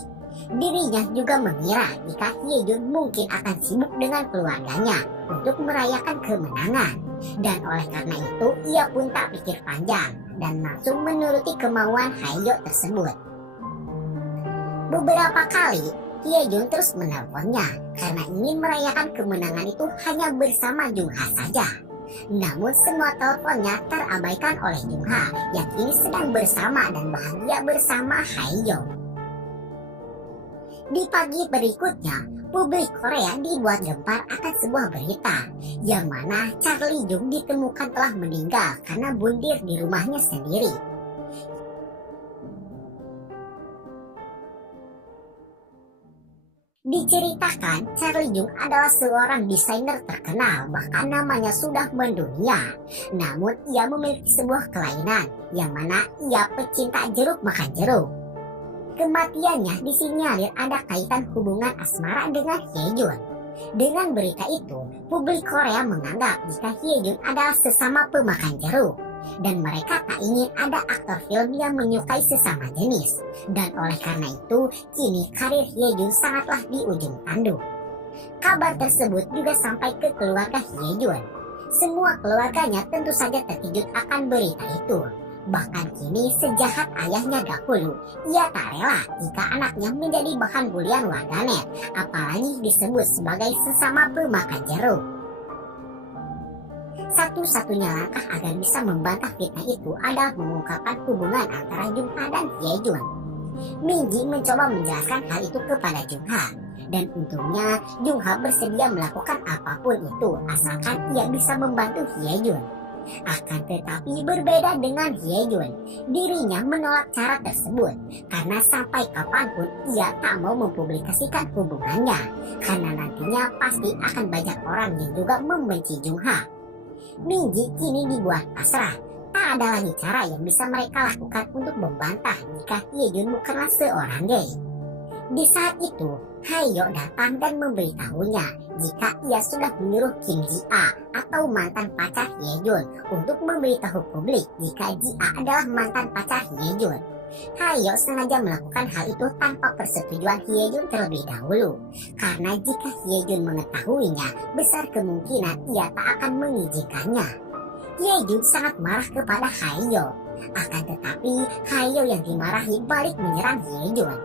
Dirinya juga mengira jika Hyejun mungkin akan sibuk dengan keluarganya untuk merayakan kemenangan. Dan oleh karena itu, ia pun tak pikir panjang dan langsung menuruti kemauan Hayo tersebut. Beberapa kali, Hyejun terus menelponnya karena ingin merayakan kemenangan itu hanya bersama Jungha saja. Namun semua teleponnya terabaikan oleh Jungha yang kini sedang bersama dan bahagia bersama Hayo. Di pagi berikutnya, publik Korea dibuat gempar akan sebuah berita yang mana Charlie Jung ditemukan telah meninggal karena bunuh di rumahnya sendiri. Diceritakan Charlie Jung adalah seorang desainer terkenal, bahkan namanya sudah mendunia. Namun ia memiliki sebuah kelainan yang mana ia pecinta jeruk makan jeruk. Kematiannya disinyalir ada kaitan hubungan asmara dengan Hyejun. Dengan berita itu, publik Korea menganggap jika Hyejun adalah sesama pemakan jeruk. Dan mereka tak ingin ada aktor film yang menyukai sesama jenis. Dan oleh karena itu, kini karir Hyejun sangatlah di ujung tanduk. Kabar tersebut juga sampai ke keluarga Hyejun. Semua keluarganya tentu saja terkejut akan berita itu. Bahkan kini sejahat ayahnya dahulu, ia tak rela jika anaknya menjadi bahan bulian warganet, apalagi disebut sebagai sesama pemakan jeruk. Satu-satunya langkah agar bisa membantah fitnah itu adalah mengungkapkan hubungan antara Jungha dan Hyejun. Minji mencoba menjelaskan hal itu kepada Jungha, dan untungnya Jungha bersedia melakukan apapun itu asalkan ia bisa membantu Hyejun. Akan tetapi berbeda dengan Hyejun, dirinya menolak cara tersebut karena sampai kapanpun ia tak mau mempublikasikan hubungannya, karena nantinya pasti akan banyak orang yang juga membenci Jungha. Minji kini dibuat pasrah. Tak ada lagi cara yang bisa mereka lakukan untuk membantah jika Hyejun bukanlah seorang gay. Di saat itu, Hayo datang dan memberitahunya jika ia sudah menyuruh Kim Ji-a atau mantan pacar Hyejun untuk memberitahu publik jika Ji-a adalah mantan pacar Hyejun. Hayo sengaja melakukan hal itu tanpa persetujuan Hyejun terlebih dahulu, karena jika Hyejun mengetahuinya, besar kemungkinan ia tak akan mengizinkannya. Hyejun sangat marah kepada Hayo, akan tetapi Hayo yang dimarahi balik menyerang Hyejun.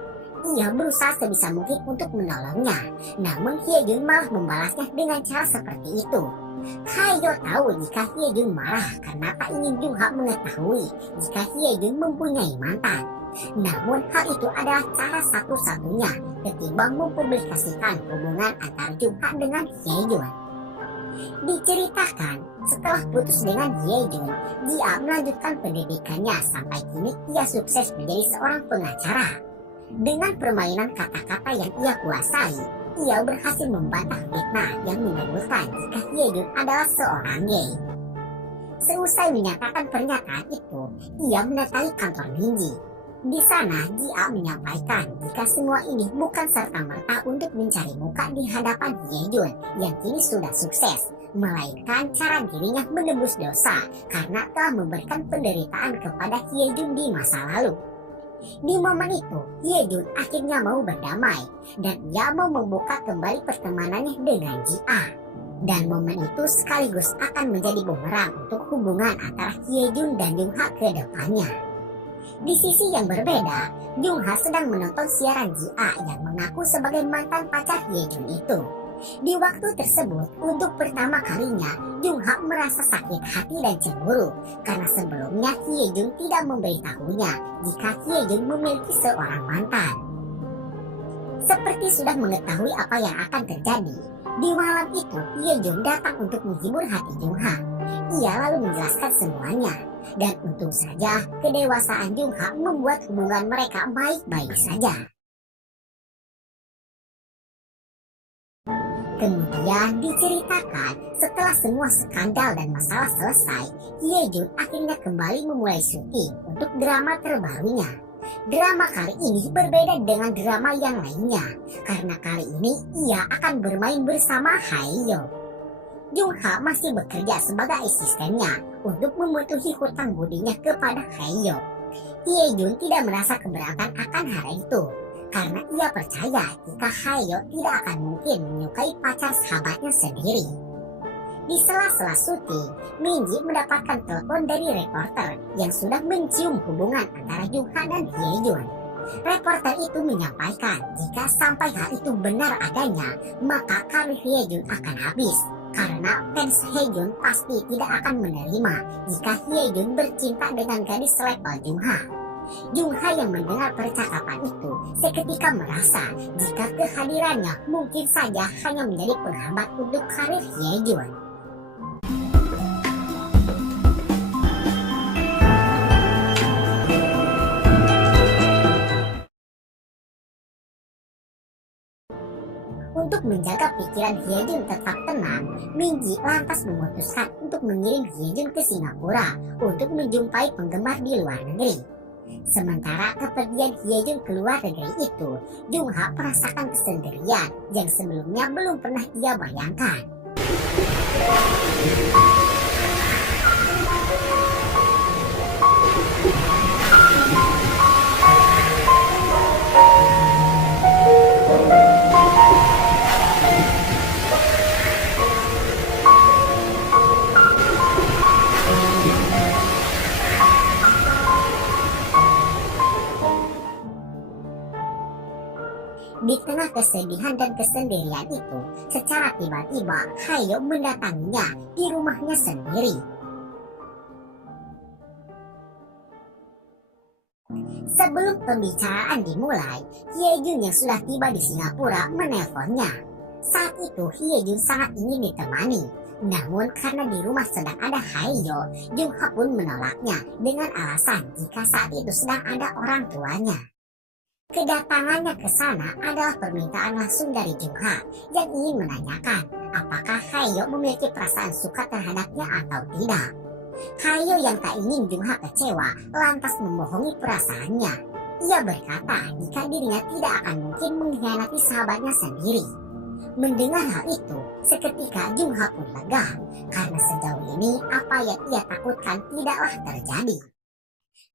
Ia berusaha sebisa mungkin untuk menolongnya, namun Hyejun malah membalasnya dengan cara seperti itu. Hayo tahu jika Hyejun marah karena tak ingin Jungha mengetahui jika Hyejun mempunyai mantan. Namun hal itu adalah cara satu-satunya ketimbang mempublikasikan hubungan antara Jungha dengan Hyejun. Diceritakan setelah putus dengan Hyejun, dia melanjutkan pendidikannya sampai kini ia sukses menjadi seorang pengacara. Dengan permainan kata-kata yang ia kuasai, ia berhasil membantah fitnah yang menyebutkan jika Hyejun adalah seorang gay. Seusai menyatakan pernyataan itu, ia mendatangi kantor Minji. Di sana, dia menyampaikan jika semua ini bukan serta-merta untuk mencari muka di hadapan Hyejun yang kini sudah sukses, melainkan cara dirinya menebus dosa karena telah memberikan penderitaan kepada Hyejun di masa lalu. Di momen itu, Hyejun akhirnya mau berdamai dan ia mau membuka kembali pertemanannya dengan Ji-a. Dan momen itu sekaligus akan menjadi bumerang untuk hubungan antara Hyejun dan Jungha ke depannya. Di sisi yang berbeda, Jungha sedang menonton siaran Ji-a yang mengaku sebagai mantan pacar Hyejun itu. Di waktu tersebut, untuk pertama kalinya, Jungha merasa sakit hati dan cemburu karena sebelumnya Hyejun tidak memberitahunya jika Hyejun memiliki seorang mantan. Seperti sudah mengetahui apa yang akan terjadi, di malam itu Hyejun datang untuk menghibur hati Jungha. Ia lalu menjelaskan semuanya, dan untung saja kedewasaan Jungha membuat hubungan mereka baik-baik saja. Kemudian diceritakan setelah semua skandal dan masalah selesai, Hyejun akhirnya kembali memulai syuting untuk drama terbarunya. Drama kali ini berbeda dengan drama yang lainnya, karena kali ini ia akan bermain bersama Hayo. Jungha masih bekerja sebagai asistennya untuk memenuhi hutang budinya kepada Hayo. Hyejun tidak merasa keberatan akan hal itu, karena ia percaya jika Hayo tidak akan mungkin menyukai pacar sahabatnya sendiri. Di sela-sela syuting, Minji mendapatkan telepon dari reporter yang sudah mencium hubungan antara Jungha dan Hyejun. Reporter itu menyampaikan jika sampai hal itu benar adanya, maka karir Hyejun akan habis. Karena fans Hyejun pasti tidak akan menerima jika Hyejun bercinta dengan gadis selevel Jungha. Jung Ha yang mendengar percakapan itu seketika merasa jika kehadirannya mungkin saja hanya menjadi penghambat untuk karir Hye Jun. Untuk menjaga pikiran Hye Jun tetap tenang, Min Ji lantas memutuskan untuk mengirim Hye Jun ke Singapura untuk menjumpai penggemar di luar negeri. Sementara kepergian Hye Jun ke luar negeri itu, Jung Ha merasakan kesendirian yang sebelumnya belum pernah ia bayangkan. Di tengah kesedihan dan kesendirian itu, secara tiba-tiba Hayo mendatanginya di rumahnya sendiri. Sebelum pembicaraan dimulai, Hye Jun yang sudah tiba di Singapura menelponnya. Saat itu Hye Jun sangat ingin ditemani. Namun karena di rumah sedang ada Hayo, Jung Ha pun menolaknya dengan alasan jika saat itu sedang ada orang tuanya. Kedatangannya ke sana adalah permintaan langsung dari Jung Ha yang ingin menanyakan apakah Hayo memiliki perasaan suka terhadapnya atau tidak. Hayo yang tak ingin Jung Ha kecewa lantas membohongi perasaannya. Ia berkata jika dirinya tidak akan mungkin mengkhianati sahabatnya sendiri. Mendengar hal itu, seketika Jung Ha pun lega karena sejauh ini apa yang ia takutkan tidaklah terjadi.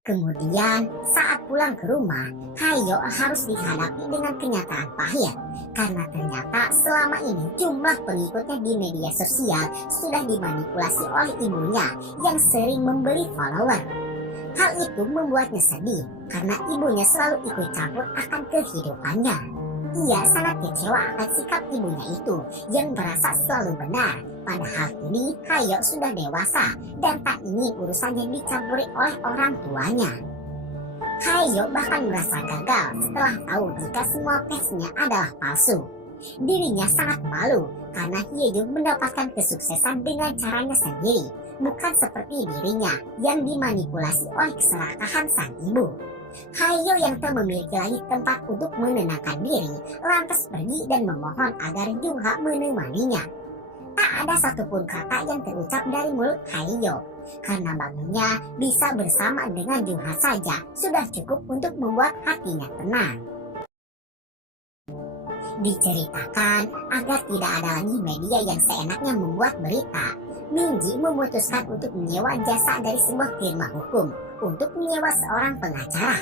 Kemudian saat pulang ke rumah, Hayo harus dihadapi dengan kenyataan pahit karena ternyata selama ini jumlah pengikutnya di media sosial sudah dimanipulasi oleh ibunya yang sering membeli follower. Hal itu membuatnya sedih karena ibunya selalu ikut campur akan kehidupannya. Ia sangat kecewa akan sikap ibunya itu yang merasa selalu benar. Padahal kini Hayo sudah dewasa dan tak ingin urusannya dicampuri oleh orang tuanya. Hayo bahkan merasa gagal setelah tahu jika semua page-nya adalah palsu. Dirinya sangat malu karena Hye Jun mendapatkan kesuksesan dengan caranya sendiri, bukan seperti dirinya yang dimanipulasi oleh keserakahan sang ibu. Hayo yang tak memiliki lagi tempat untuk menenangkan diri lantas pergi dan memohon agar Jung Ha menemaninya. Tak ada satupun kata yang terucap dari mulut Hayo karena baginya bisa bersama dengan Jung Ha saja sudah cukup untuk membuat hatinya tenang. Diceritakan agar tidak ada lagi media yang seenaknya membuat berita, Min Ji memutuskan untuk menyewa jasa dari sebuah firma hukum untuk menyewa seorang pengacara.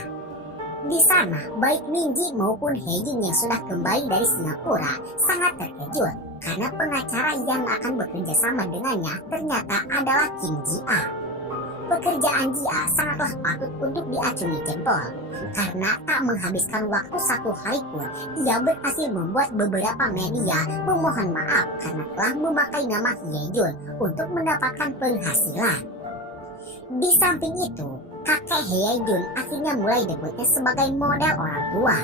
Di sana, baik Min Ji maupun Hye Jun yang sudah kembali dari Singapura sangat terkejut karena pengacara yang akan bekerja sama dengannya ternyata adalah Kim Ji A. Pekerjaan Ji A sangatlah patut untuk diacungi jempol karena tak menghabiskan waktu satu hari pun ia berhasil membuat beberapa media memohon maaf karena telah memakai nama Hye Jun untuk mendapatkan penghasilan. Di samping itu, kakek Hye Jun akhirnya mulai debutnya sebagai model orang tua.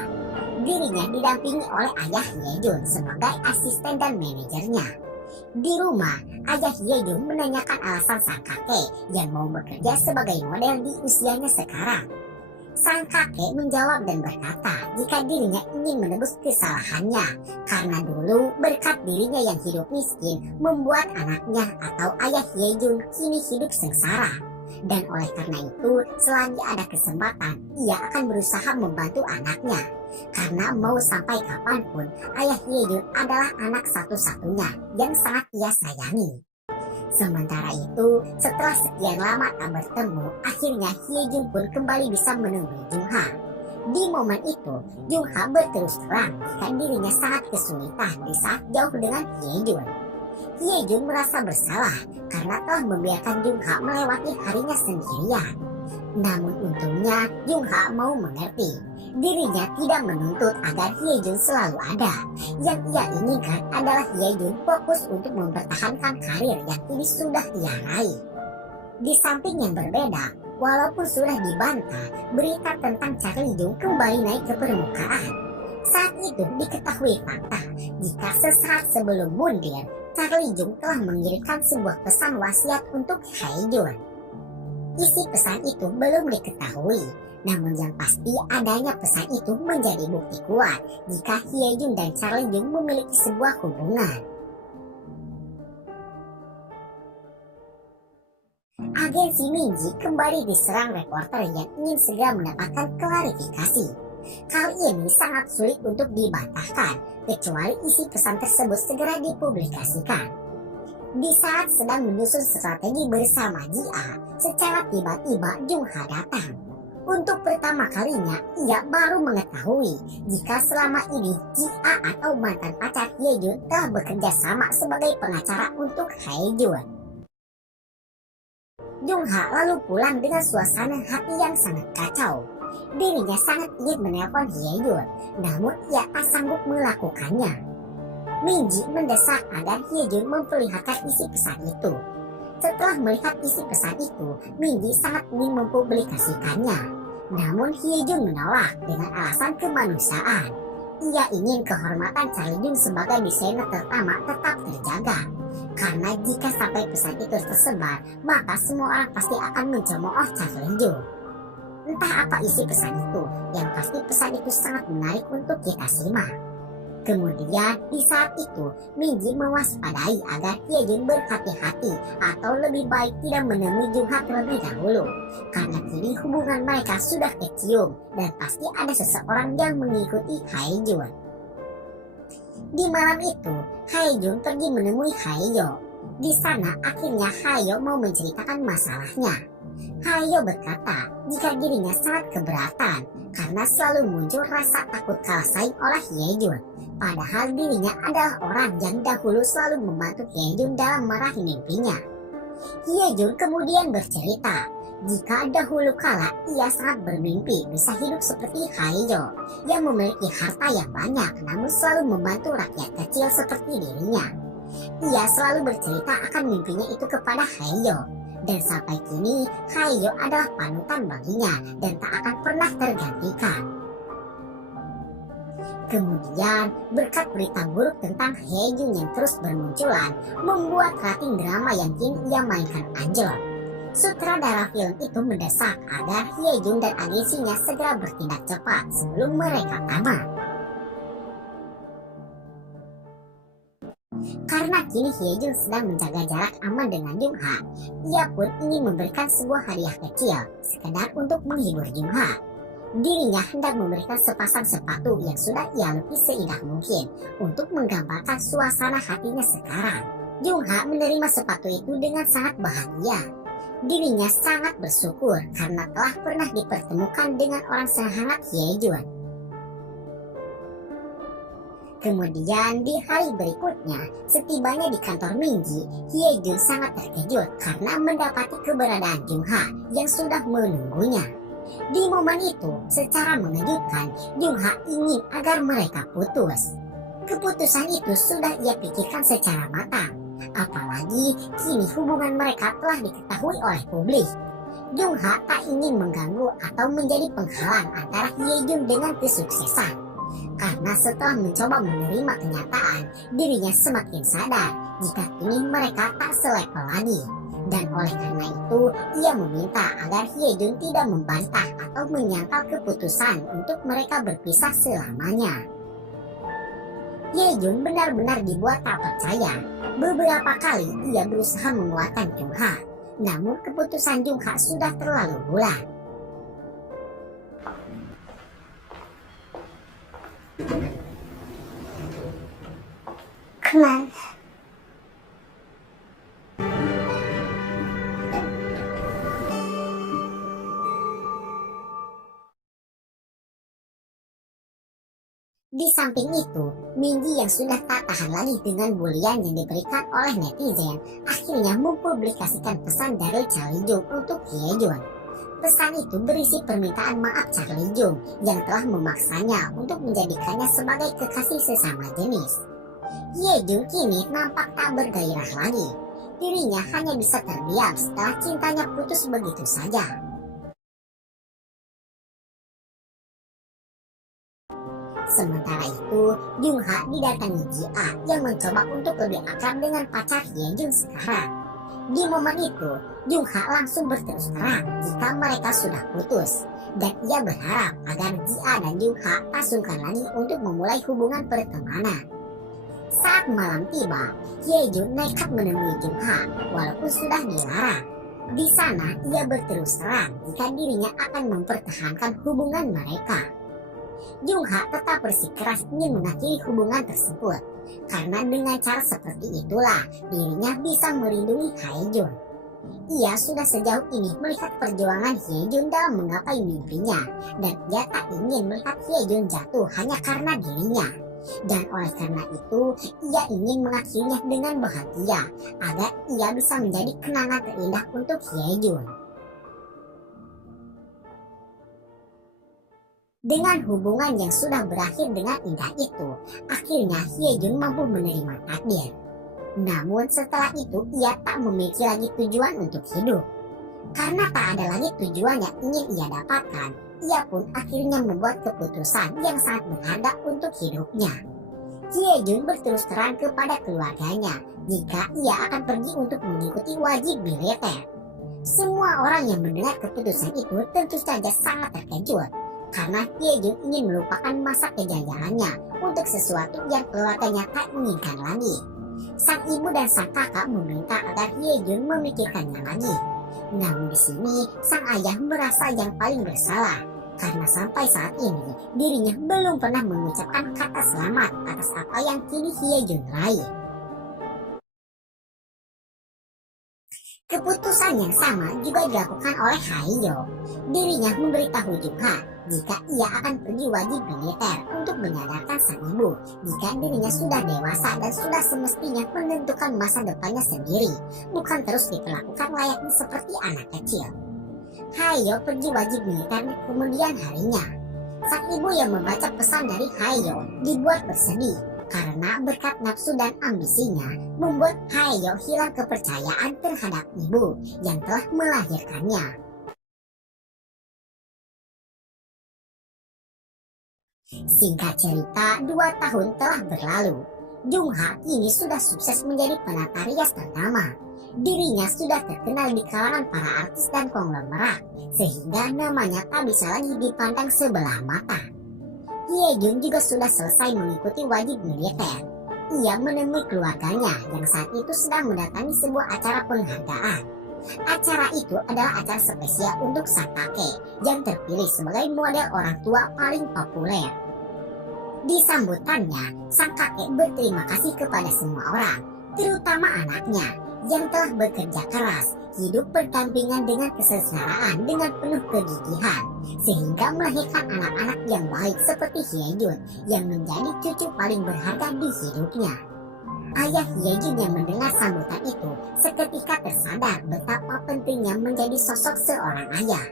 Dirinya didampingi oleh ayah Hye Jun sebagai asisten dan manajernya. Di rumah, ayah Hye Jun menanyakan alasan sang kakek yang mau bekerja sebagai model di usianya sekarang. Sang kakek menjawab dan berkata jika dirinya ingin menebus kesalahannya karena dulu berkat dirinya yang hidup miskin membuat anaknya atau ayah Hye Jun kini hidup sengsara. Dan oleh karena itu, selagi ada kesempatan, ia akan berusaha membantu anaknya. Karena mau sampai kapanpun, ayah Hye Jun adalah anak satu-satunya yang sangat ia sayangi. Sementara itu, setelah sekian lama tak bertemu, akhirnya Hye Jun pun kembali bisa menemui Jung Ha. Di momen itu, Jung Ha berterus terang jika dirinya sangat kesulitan di saat jauh dengan Hye Jun. Hye Jun merasa bersalah karena telah membiarkan Jung Ha melewati harinya sendirian. Namun untungnya Jung Ha mau mengerti. Dirinya tidak menuntut agar Hye Jun selalu ada. Yang ia inginkan adalah Hye Jun fokus untuk mempertahankan karir yang kini sudah ia raih. Di samping yang berbeda, Walaupun sudah dibantah, berita tentang Charlie Jung kembali naik ke permukaan. Saat itu diketahui fakta jika sesaat sebelum mundur, Charlie Jung telah mengirimkan sebuah pesan wasiat untuk Hae-jun. Isi pesan itu belum diketahui, namun yang pasti adanya pesan itu menjadi bukti kuat jika Hae-jun dan Charlie Jung memiliki sebuah hubungan. Agensi Minji kembali diserang reporter yang ingin segera mendapatkan klarifikasi. Kali ini sangat sulit untuk dibantahkan, kecuali isi pesan tersebut segera dipublikasikan. Di saat sedang menyusun strategi bersama Ji-a, secara tiba-tiba Jung-ha datang. Untuk pertama kalinya, ia baru mengetahui jika selama ini Ji-a atau mantan pacar Hae-jun telah bekerja sama sebagai pengacara untuk Hae-jun. Jung-ha lalu pulang dengan suasana hati yang sangat kacau. Dirinya sangat ingin menelpon Hae-jun, namun ia tak sanggup melakukannya. Minji mendesak agar Hae-jun memperlihatkan isi pesan itu. Setelah melihat isi pesan itu, Minji sangat ingin mempublikasikannya. Namun Hae-jun menolak dengan alasan kemanusiaan. Ia ingin kehormatan Charlie Jung sebagai desainer terutama tetap terjaga. Karena jika sampai pesan itu tersebar, maka semua orang pasti akan mencemooh Charlie Jung. Entah apa isi pesan itu, yang pasti pesan itu sangat menarik untuk kita simak. Kemudian di saat itu, Minji mewaspadai agar Hae-jun berhati-hati atau lebih baik tidak menemui Jung-ha terlebih dahulu. Karena kini hubungan mereka sudah kecium dan pasti ada seseorang yang mengikuti Hae-jun. Di malam itu, Hae-jun pergi menemui Hae-yo. Di sana akhirnya Hae-yo mau menceritakan masalahnya. Hae-yo berkata jika dirinya sangat keberatan karena selalu muncul rasa takut kalah saing oleh Hae-jun. Padahal dirinya adalah orang yang dahulu selalu membantu Hae-jun dalam meraih mimpinya. Hae-jun kemudian bercerita jika dahulu kala ia sangat bermimpi bisa hidup seperti Hae-yo yang memiliki harta yang banyak namun selalu membantu rakyat kecil seperti dirinya. Ia selalu bercerita akan mimpinya itu kepada Hae-yo. Dan sampai kini Hae-yo adalah panutan baginya dan tak akan pernah tergantikan. Kemudian berkat berita buruk tentang Hae-jun yang terus bermunculan membuat rating drama yang kini ia mainkan anjlok. Sutradara film itu mendesak agar Hae-jun dan agensinya segera bertindak cepat sebelum mereka tamat. Karena kini Hae-jun sedang menjaga jarak aman dengan Jung-ha, ia pun ingin memberikan sebuah hadiah kecil, sekedar untuk menghibur Jung-ha. Dirinya hendak memberikan sepasang sepatu yang sudah ia lukis seindah mungkin untuk menggambarkan suasana hatinya sekarang. Jung-ha menerima sepatu itu dengan sangat bahagia. Dirinya sangat bersyukur karena telah pernah dipertemukan dengan orang sehangat Hae-jun. Kemudian di hari berikutnya, setibanya di kantor Minji, Hae-jun sangat terkejut karena mendapati keberadaan Jung-ha yang sudah menunggunya. Di momen itu, secara mengejutkan, Jung-ha ingin agar mereka putus. Keputusan itu sudah ia pikirkan secara matang, apalagi kini hubungan mereka telah diketahui oleh publik. Jung-ha tak ingin mengganggu atau menjadi penghalang antara Hae-jun dengan kesuksesan. Karena setelah mencoba menerima kenyataan, dirinya semakin sadar jika kini mereka tak selevel lagi. Dan oleh karena itu, ia meminta agar Hae-jun tidak membantah atau menyangkal keputusan untuk mereka berpisah selamanya. Hae-jun benar-benar dibuat tak percaya. Beberapa kali ia berusaha menguatkan Jung-ha, namun keputusan Jung-ha sudah terlalu bulat. 그만. Di samping itu, Minji yang sudah tak tahan lagi dengan bulian yang diberikan oleh netizen, akhirnya mempublikasikan pesan dari Charlie Jung untuk Hae-jun. Pesan itu berisi permintaan maaf Charlie Jung yang telah memaksanya untuk menjadikannya sebagai kekasih sesama jenis. Hae-jun kini nampak tak bergairah lagi. Dirinya hanya bisa terdiam setelah cintanya putus begitu saja. Sementara itu, Jung Ha didatangi Ji A yang mencoba untuk lebih akrab dengan pacar Hye Jun sekarang. Di momen itu, Jung Ha langsung berterus terang jika mereka sudah putus, dan ia berharap agar Ji A dan Jung Ha tak sungkan lagi untuk memulai hubungan pertemanan. Saat malam tiba, Hye Jun nekat menemui Jung Ha walaupun sudah dilarang. Di sana, ia berterus terang jika dirinya akan mempertahankan hubungan mereka. Jung Ha tetap bersikeras ingin mengakhiri hubungan tersebut, karena dengan cara seperti itulah dirinya bisa melindungi Hye Jun. Ia sudah sejauh ini melihat perjuangan Hye Jun dalam menggapai mimpinya, dan ia tak ingin melihat Hye Jun jatuh hanya karena dirinya. Dan oleh karena itu, ia ingin mengakhirinya dengan bahagia, agar ia bisa menjadi kenangan terindah untuk Hye Jun. Dengan hubungan yang sudah berakhir dengan indah itu, akhirnya Hye Jun mampu menerima takdir. Namun setelah itu ia tak memiliki lagi tujuan untuk hidup. Karena tak ada lagi tujuan yang ingin ia dapatkan, ia pun akhirnya membuat keputusan yang sangat berharga untuk hidupnya. Hye Jun berterus terang kepada keluarganya jika ia akan pergi untuk mengikuti wajib militer. Semua orang yang mendengar keputusan itu tentu saja sangat terkejut, karena Hye Jun ingin melupakan masa kejayaannya untuk sesuatu yang keluarganya tak inginkan lagi. Sang ibu dan sang kakak meminta agar Hye Jun memikirkannya lagi. Namun di sini sang ayah merasa yang paling bersalah, karena sampai saat ini dirinya belum pernah mengucapkan kata selamat atas apa yang kini Hye Jun raih. Keputusan yang sama juga dilakukan oleh Hye-yo. Dirinya memberitahu Jung Ha jika ia akan pergi wajib militer untuk menyadarkan sang ibu jika dirinya sudah dewasa dan sudah semestinya menentukan masa depannya sendiri, bukan terus diperlakukan layaknya seperti anak kecil. Hye-yo pergi wajib militer kemudian harinya. Sang ibu yang membaca pesan dari Hye-yo dibuat bersedih, karena berkat nafsu dan ambisinya membuat Hye-yo hilang kepercayaan terhadap ibu yang telah melahirkannya. Singkat cerita, 2 tahun telah berlalu. Jung Ha kini sudah sukses menjadi penata rias ternama. Dirinya sudah terkenal di kalangan para artis dan konglomerat, sehingga namanya tak bisa lagi dipandang sebelah mata. Hye Jun juga sudah selesai mengikuti wajib militer. Ia menemui keluarganya yang saat itu sedang mendatangi sebuah acara penghargaan. Acara itu adalah acara spesial untuk sang kakek yang terpilih sebagai model orang tua paling populer. Di sambutannya, sang kakek berterima kasih kepada semua orang, terutama anaknya yang telah bekerja keras, hidup berdampingan dengan kesengsaraan dengan penuh kegigihan, sehingga melahirkan anak-anak yang baik seperti Hye Jun yang menjadi cucu paling berharga di hidupnya. Ayah Hye Jun yang mendengar sambutan itu seketika tersadar betapa pentingnya menjadi sosok seorang ayah.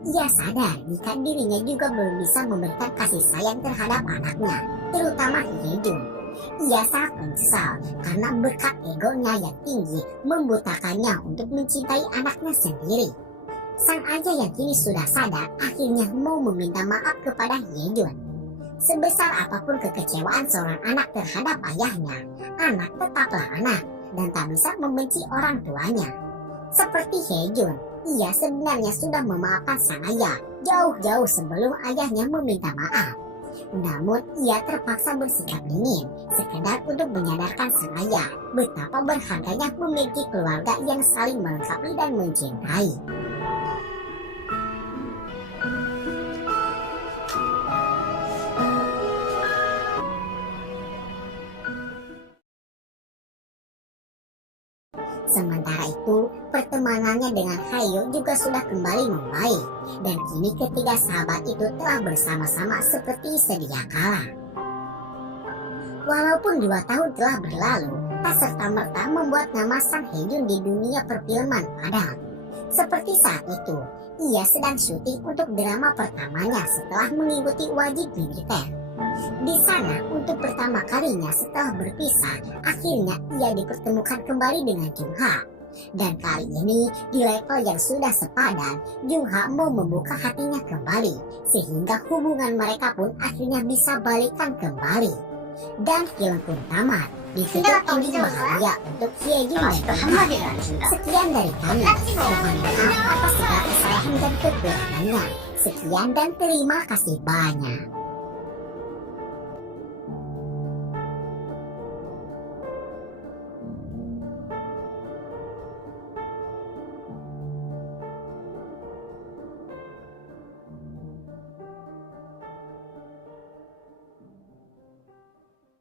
Ia sadar jika dirinya juga belum bisa memberikan kasih sayang terhadap anaknya, terutama Hye Jun. Ia sangat menyesal karena berkat egonya yang tinggi membutakannya untuk mencintai anaknya sendiri. Sang ayah yang kini sudah sadar akhirnya mau meminta maaf kepada Hye Jun. Sebesar apapun kekecewaan seorang anak terhadap ayahnya, anak tetaplah anak dan tak bisa membenci orang tuanya. Seperti Hye Jun, ia sebenarnya sudah memaafkan sang ayah jauh-jauh sebelum ayahnya meminta maaf. Namun ia terpaksa bersikap dingin, sekedar untuk menyadarkan sang ayah betapa berharganya memiliki keluarga yang saling melengkapi dan mencintai. Sementara itu, pertemanannya dengan Hye-yo juga sudah kembali membaik, dan kini ketiga sahabat itu telah bersama-sama seperti sedia kala. Walaupun 2 tahun telah berlalu, tak serta-merta membuat nama Sang Hye Jun di dunia perfilman padam. Seperti saat itu, ia sedang syuting untuk drama pertamanya setelah mengikuti wajib militer. Di sana, untuk pertama kalinya setelah berpisah, akhirnya ia dipertemukan kembali dengan Jung Ha. Dan kali ini di level yang sudah sepadan, Jungha mau membuka hatinya kembali, sehingga hubungan mereka pun akhirnya bisa balikan kembali. Dan film pun tamat, ditutup ending bahagia untuk Hyejin dan 아직도 Jungha. 한마디를 안 준다. Sekian dari kami, mohon maaf atas segala kesalahan dan kekurangannya. Sekian dan terima kasih banyak.